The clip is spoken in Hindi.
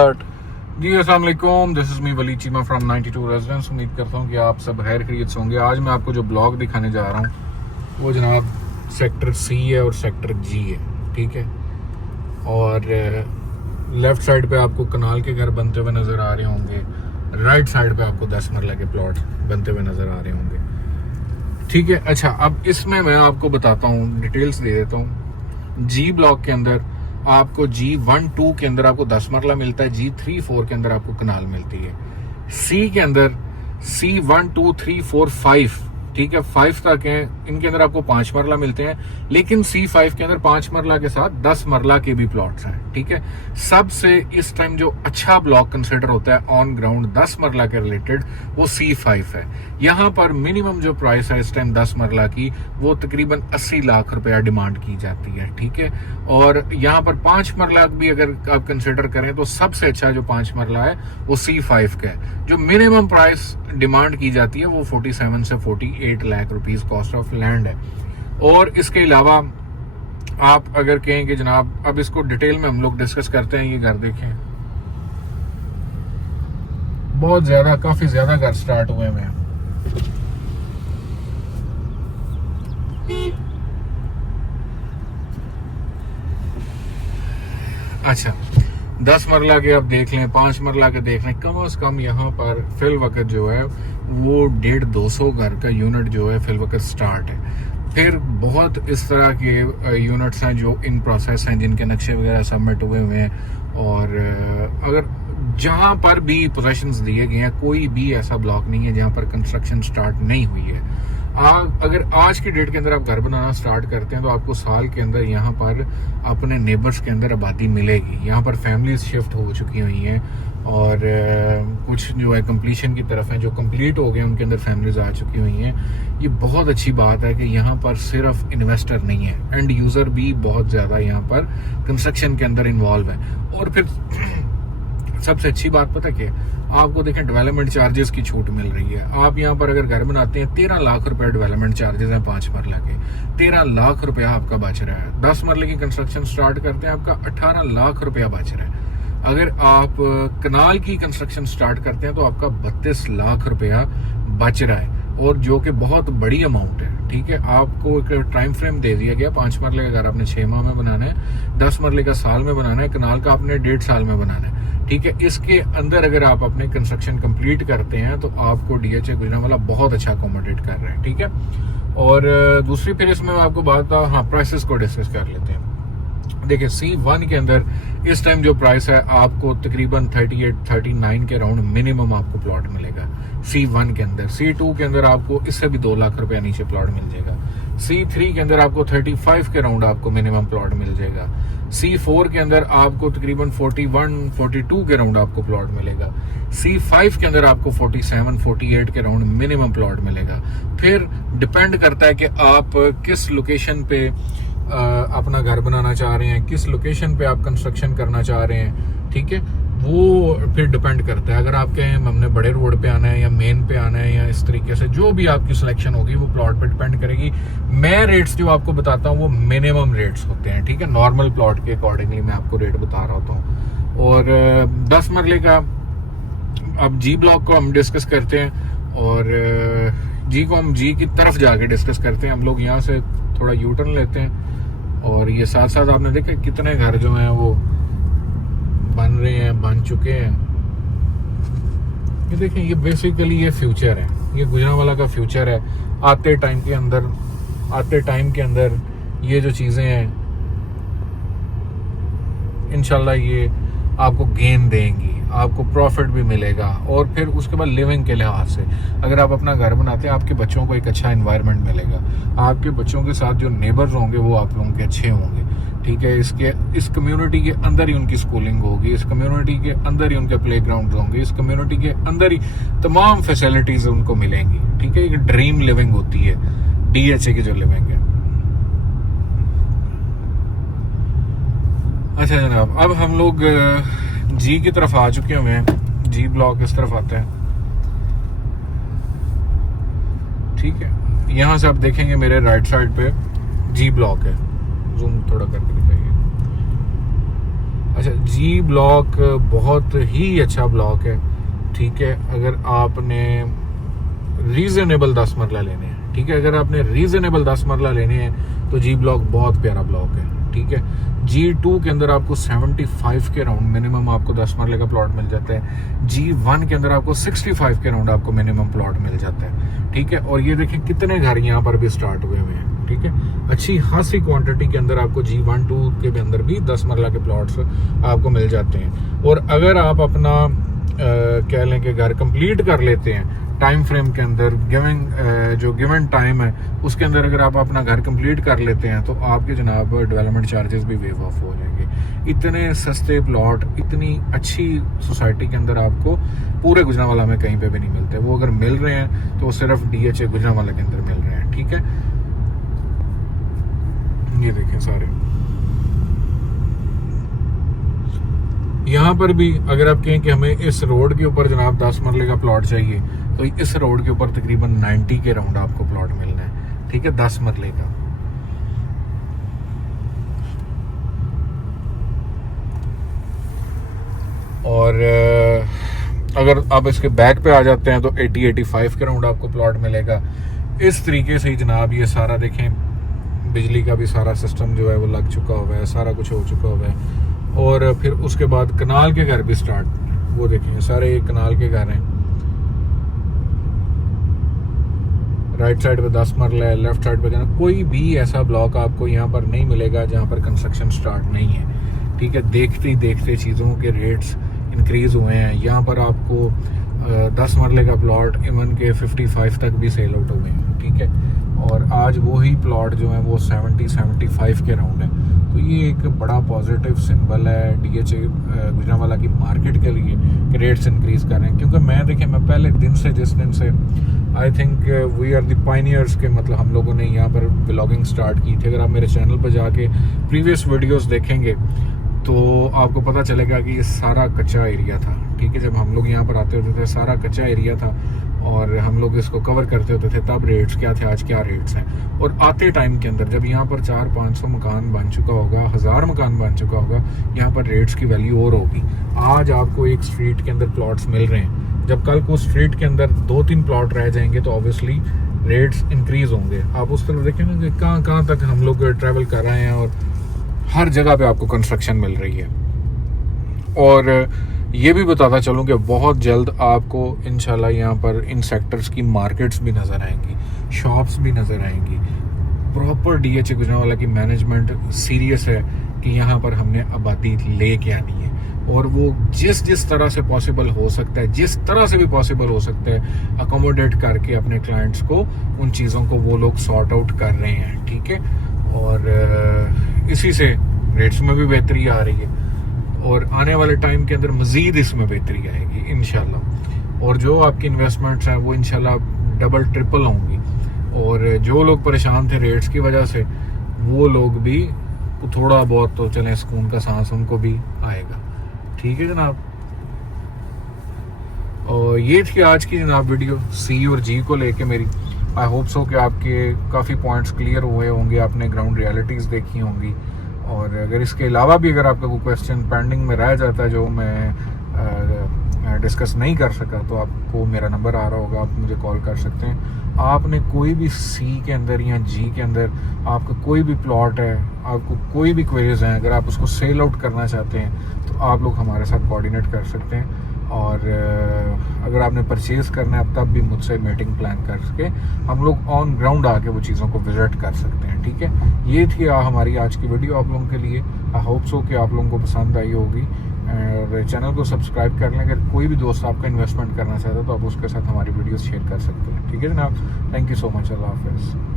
जी अस्सलाम वालेकुम, this is me Wali Cheema from 92 residence. उम्मीद करता हूँ कि आप सब खैर खैरियत से होंगे। आज मैं आपको जो ब्लॉग दिखाने जा रहा हूँ वो जनाब सेक्टर सी है और सेक्टर जी है, ठीक है। और लेफ़्ट साइड पे आपको कनाल के घर बनते हुए नज़र आ रहे होंगे, राइट साइड पे आपको 10 मरला के प्लॉट बनते हुए नज़र आ रहे होंगे, ठीक है। अच्छा, अब इसमें मैं आपको बताता हूँ, डिटेल्स दे देता हूँ। जी ब्लॉक के अंदर आपको G1-2 के अंदर आपको 10 मरला मिलता है, G3-4 के अंदर आपको कनाल मिलती है। सी के अंदर C1-2-3-4-5, ठीक है, 5 तक है, इनके अंदर आपको 5 मरला मिलते हैं। लेकिन C5 के अंदर 5 मरला के साथ 10 मरला के भी प्लॉट्स हैं, ठीक है। सबसे इस टाइम जो अच्छा ब्लॉक कंसिडर होता है ऑन ग्राउंड 10 मरला के रिलेटेड वो C5 है। यहाँ पर मिनिमम जो प्राइस है इस टाइम 10 मरला की वो तकरीबन 80 लाख रुपया डिमांड की जाती है, ठीक है। और यहाँ पर 5 मरला भी अगर आप कंसिडर करें तो सबसे अच्छा जो 5 मरला है वो C5 का है। जो मिनिमम प्राइस डिमांड की जाती है वो 47 से 48 lakh rupees cost of land है। और इसके अलावा आप अगर कहें कि जनाब अब इसको डिटेल में हम लोग डिस्कस करते हैं, ये घर देखें, बहुत ज्यादा, काफी ज्यादा घर स्टार्ट हुए हैं। अच्छा, 10 मरला के आप देख लें, 5 मरला के देख लें, कम से कम यहाँ पर फिल वक्त जो है वो 150-200 घर का यूनिट जो है फिल वक्त स्टार्ट है। फिर बहुत इस तरह के यूनिट्स हैं जो इन प्रोसेस हैं, जिनके नक्शे वगैरह सबमिट हुए हुए हैं। और अगर जहाँ पर भी पोजेशंस दिए गए हैं, कोई भी ऐसा ब्लॉक नहीं है जहाँ पर कंस्ट्रक्शन स्टार्ट नहीं हुई है। अगर आज की डेट के अंदर आप घर बनाना स्टार्ट करते हैं तो आपको साल के अंदर यहाँ पर अपने नेबर्स के अंदर आबादी मिलेगी। यहाँ पर फैमिलीज शिफ्ट हो चुकी हुई हैं और कुछ जो है कंप्लीशन की तरफ हैं, जो कंप्लीट हो गए उनके अंदर फैमिलीज आ चुकी हुई हैं। ये बहुत अच्छी बात है कि यहाँ पर सिर्फ इन्वेस्टर नहीं है, एंड यूजर भी बहुत ज्यादा यहाँ पर कंस्ट्रक्शन के अंदर इन्वॉल्व है। और फिर सबसे अच्छी बात पता क्या, आपको देखें डेवलपमेंट चार्जेस की छूट मिल रही है। आप यहाँ पर अगर घर बनाते हैं 13 लाख रुपए डेवलपमेंट चार्जेस हैं 5 मरला के, 13 लाख रुपया आपका बच रहा है। 10 मरले की कंस्ट्रक्शन स्टार्ट करते हैं आपका 18 लाख रुपया बच रहा है। अगर आप कनाल की कंस्ट्रक्शन स्टार्ट करते हैं तो आपका 32 लाख रुपया बच रहा है, और जो कि बहुत बड़ी अमाउंट है, ठीक है। आपको एक टाइम फ्रेम दे दिया गया, 5 मरले का घर आपने 6 माह में बनाना है, 10 मरले का साल में बनाना है, कनाल का आपने 1.5 साल में बनाना है, ठीक है। इसके अंदर अगर आप अपने कंस्ट्रक्शन कंप्लीट करते हैं तो आपको DHA गुजरांवाला बहुत अच्छा अकोमोडेट कर रहे हैं, ठीक है। और दूसरी फिर इसमें आपको बात, हाँ, प्राइसेस को डिस्कस कर लेते हैं। देखिए C1 के अंदर इस टाइम जो प्राइस है आपको तकरीबन 38-39 के राउंड मिनिमम आपको प्लॉट मिलेगा C1 के अंदर। C2 के अंदर आपको इससे भी 2 लाख रुपया नीचे प्लॉट मिल जाएगा। C3 के अंदर आपको 35 के राउंड आपको मिनिमम प्लॉट मिल जाएगा। C4 के अंदर आपको तकरीबन 41-42 के राउंड आपको प्लॉट मिलेगा। C5 के अंदर आपको 47-48 के राउंड मिनिमम प्लॉट मिलेगा। फिर डिपेंड करता है कि आप किस लोकेशन पे अपना घर बनाना चाह रहे हैं, किस लोकेशन पे आप कंस्ट्रक्शन करना चाह रहे हैं, ठीक है। वो फिर डिपेंड करता है। अगर आप कहें हमने बड़े रोड पे आना है या मेन पे आना है या इस तरीके से, जो भी आपकी सिलेक्शन होगी वो प्लॉट पे डिपेंड करेगी। मैं रेट्स जो आपको बताता हूँ वो मिनिमम रेट्स होते हैं, ठीक है। नॉर्मल प्लॉट के अकॉर्डिंगली मैं आपको रेट बता रहा होता हूँ। और 10 मरले का अब जी ब्लॉक को हम डिस्कस करते हैं, और जी को हम जी की तरफ जाके डिस्कस करते हैं। हम लोग यहाँ से थोड़ा यू टर्न लेते हैं, और ये साथ साथ आपने देखा कितने घर जो हैं वो बन रहे हैं, बन चुके हैं। ये देखें, ये बेसिकली ये फ्यूचर है, ये गुजरांवाला का फ्यूचर है। आते टाइम के अंदर ये जो चीजें हैं इंशाल्लाह ये आपको गेन देंगी, आपको प्रॉफिट भी मिलेगा। और फिर उसके बाद लिविंग के लिहाज से अगर आप अपना घर बनाते हैं, आपके बच्चों को एक अच्छा एनवायरनमेंट मिलेगा, आपके बच्चों के साथ जो नेबर्स होंगे वो आप लोगों के अच्छे होंगे, ठीक है। इस कम्युनिटी के अंदर ही उनकी स्कूलिंग होगी, इस कम्युनिटी के अंदर ही उनके प्ले ग्राउंड होंगे, इस कम्युनिटी के अंदर ही तमाम फैसिलिटीज उनको मिलेंगी, ठीक है। एक ड्रीम लिविंग होती है DHA की जो लिविंग है। अच्छा जनाब, अब हम लोग जी की तरफ आ चुके हुए हैं। जी ब्लॉक इस तरफ आता है, ठीक है। यहां से आप देखेंगे मेरे राइट साइड पे जी ब्लॉक है। जूम थोड़ा करके दिखाइए। अच्छा, जी ब्लॉक बहुत ही अच्छा ब्लॉक है, ठीक है। अगर आपने रीजनेबल 10 मरला लेने हैं, ठीक है, अगर आपने रीजनेबल 10 मरला लेने हैं तो जी ब्लॉक बहुत प्यारा ब्लॉक है, ठीक है। G2 के अंदर आपको 75 के राउंड मिनिमम आपको 10 मरले का प्लॉट मिल जाता है। G1 के अंदर आपको 65 के राउंड आपको मिनिमम प्लॉट मिल जाता है, ठीक है। और ये देखें कितने घर यहाँ पर भी स्टार्ट हुए हुए हैं, ठीक है। अच्छी खासी क्वांटिटी के अंदर आपको G1 2 के भी अंदर भी 10 मरला के प्लॉट्स आपको मिल जाते हैं। और अगर आप अपना कह लें कि घर कंप्लीट कर लेते हैं टाइम फ्रेम के अंदर, जो गिवन टाइम है उसके अंदर अगर आप अपना घर कंप्लीट कर लेते हैं तो आपके जनाब डेवलपमेंट चार्जेस भी वेव ऑफ हो जाएंगे। इतने सस्ते प्लॉट इतनी अच्छी सोसाइटी के अंदर आपको पूरे गुजरांवाला में कहीं पे भी नहीं मिलते। वो अगर मिल रहे हैं तो वो सिर्फ DHA गुजरांवाला के अंदर मिल रहे हैं, ठीक है। ये देखें सारे, यहाँ पर भी अगर आप कहें कि हमें इस रोड के ऊपर जनाब 10 मरले का प्लॉट चाहिए तो इस रोड के ऊपर तकरीबन 90 के राउंड आपको प्लॉट मिलना है, ठीक है, 10 मरले का। और अगर आप इसके बैक पे आ जाते हैं तो 80-85 के राउंड आपको प्लॉट मिलेगा। इस तरीके से ही जनाब ये सारा देखें, बिजली का भी सारा सिस्टम जो है वो लग चुका हुआ है, सारा कुछ हो चुका हुआ है। और फिर उसके बाद कनाल के घर भी स्टार्ट, वो देखें सारे कनाल के घर हैं। राइट साइड पे 10 मरला है, लेफ्ट साइड पे कोई भी ऐसा ब्लॉक आपको यहाँ पर नहीं मिलेगा जहाँ पर कंस्ट्रक्शन स्टार्ट नहीं है, ठीक है। देखते ही देखते चीज़ों के रेट्स इंक्रीज हुए हैं। यहाँ पर आपको 10 मरले का प्लॉट इवन के 55 तक भी सेल आउट हुए हैं, ठीक है। और आज वही प्लॉट जो है वो 70-75 के राउंड है। तो ये एक बड़ा पॉजिटिव सिंबल है DHA गुजरांवाला की मार्केट के लिए कि रेट्स इंक्रीज कर रहे हैं। क्योंकि मैं पहले दिन से, जिस दिन से I think we are the pioneers के, मतलब हम लोगों ने यहाँ पर व्लॉगिंग स्टार्ट की थी। अगर आप मेरे चैनल पर जाके प्रीवियस वीडियोस देखेंगे तो आपको पता चलेगा कि ये सारा कच्चा एरिया था, ठीक है। जब हम लोग यहाँ पर आते होते थे सारा कच्चा एरिया था और हम लोग इसको कवर करते होते थे, तब रेट्स क्या थे, आज क्या रेट्स हैं। और आते टाइम के अंदर जब यहाँ पर 400-500 मकान बन चुका होगा, 1000 मकान बन चुका होगा, यहाँ पर रेट्स की वैल्यू और होगी। आज आपको एक स्ट्रीट के अंदर प्लॉट्स मिल रहे हैं, जब कल को स्ट्रीट के अंदर 2-3 प्लॉट रह जाएंगे तो ऑब्वियसली रेट्स इंक्रीज होंगे। आप उस तरफ देखें ना कि कहाँ तक हम लोग ट्रैवल कर रहे हैं और हर जगह पे आपको कंस्ट्रक्शन मिल रही है। और ये भी बताता चलूँ कि बहुत जल्द आपको इंशाल्लाह यहाँ पर इन सेक्टर्स की मार्केट्स भी नज़र आएंगी, शॉप्स भी नज़र आएंगी। प्रॉपर DHA गुजरांवाला की मैनेजमेंट सीरियस है कि यहाँ पर हमने आबादी लेके आनी है और वो जिस तरह से पॉसिबल हो सकता है, जिस तरह से भी पॉसिबल हो सकता है, अकोमोडेट करके अपने क्लाइंट्स को, उन चीज़ों को वो लोग सॉर्ट आउट कर रहे हैं, ठीक है। और इसी से रेट्स में भी बेहतरी आ रही है और आने वाले टाइम के अंदर मज़ीद इसमें बेहतरी आएगी इंशाल्लाह। और जो आपकी इन्वेस्टमेंट्स हैं वो इंशाल्लाह डबल ट्रिपल होंगी। और जो लोग परेशान थे रेट्स की वजह से, वो लोग भी थोड़ा बहुत तो चलें सुकून का सांस उनको भी आएगा, ठीक है जनाब। और ये थी आज की जनाब वीडियो C और G को लेके मेरी। आई होप सो कि आपके काफ़ी पॉइंट्स क्लियर हुए होंगे, आपने ग्राउंड रियलिटीज़ देखी होंगी। और अगर इसके अलावा भी अगर आपका कोई क्वेश्चन पेंडिंग में रह जाता है जो मैं डिस्कस नहीं कर सका तो आपको मेरा नंबर आ रहा होगा, आप मुझे कॉल कर सकते हैं। आपने कोई भी C के अंदर या G के अंदर आपका कोई भी प्लॉट है, आपको कोई भी क्वेरीज हैं, अगर आप उसको सेल आउट करना चाहते हैं तो आप लोग हमारे साथ कोऑर्डिनेट कर सकते हैं। और अगर आपने परचेज़ करना है तब भी मुझसे मीटिंग प्लान करके हम लोग ऑन ग्राउंड आके वो चीज़ों को विजिट कर सकते हैं, ठीक है। ये थी हमारी आज की वीडियो आप लोगों के लिए। आई होप सो कि आप लोगों को पसंद आई होगी। और चैनल को सब्सक्राइब कर लें। अगर कोई भी दोस्त आपका इन्वेस्टमेंट करना चाहता है तो आप उसके साथ हमारी वीडियोस शेयर कर सकते हैं, ठीक है जनाब। Thank you so much. Allah हाफिज़।